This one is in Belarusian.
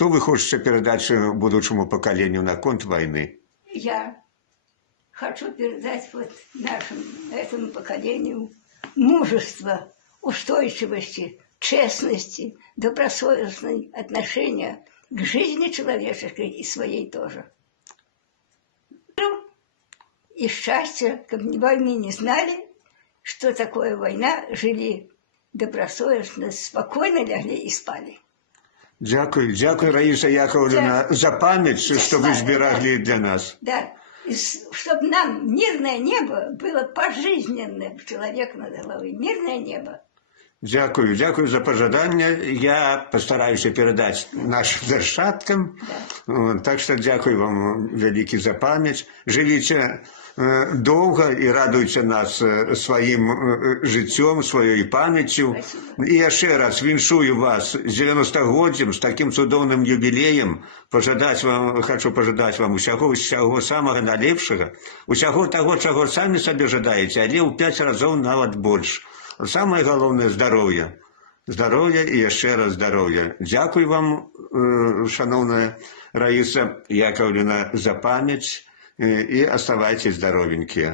Что вы хотите передать будущему поколению на конт войны? Я хочу передать вот этому поколению мужество, устойчивости, честности, добросовестные отношения к жизни человеческой и своей тоже. И счастья, как войны не знали, что такое война, жили добросовестно, спокойно лягли и спали. Дякую, дякую, Раиса Яковлевна, за память, что вы зберегли для нас. Да, чтобы нам мирное небо было пожизненным человеку над головой. Мирное небо. Дякую, дякую за пожадання. Я постараюся передати нашим нащадкам. Да. Так що дякую вам велике за пам'ять. Живіть довго і радуйте нас своїм життям, своєю пам'яттю. І я ще раз віншую вас з 90-годдям, з таким чудовним юбілеєм. Хочу пожадати вам усього самого найлепшого, усього того, чого самі собі жадаєте, але у 5 разів навіть більше. Самое головне – здоров'я. Здоров'я і ще раз здоров'я. Дякую вам, шановна Раїса Яковлевна, за пам'ять і оставайтесь здоровенькі.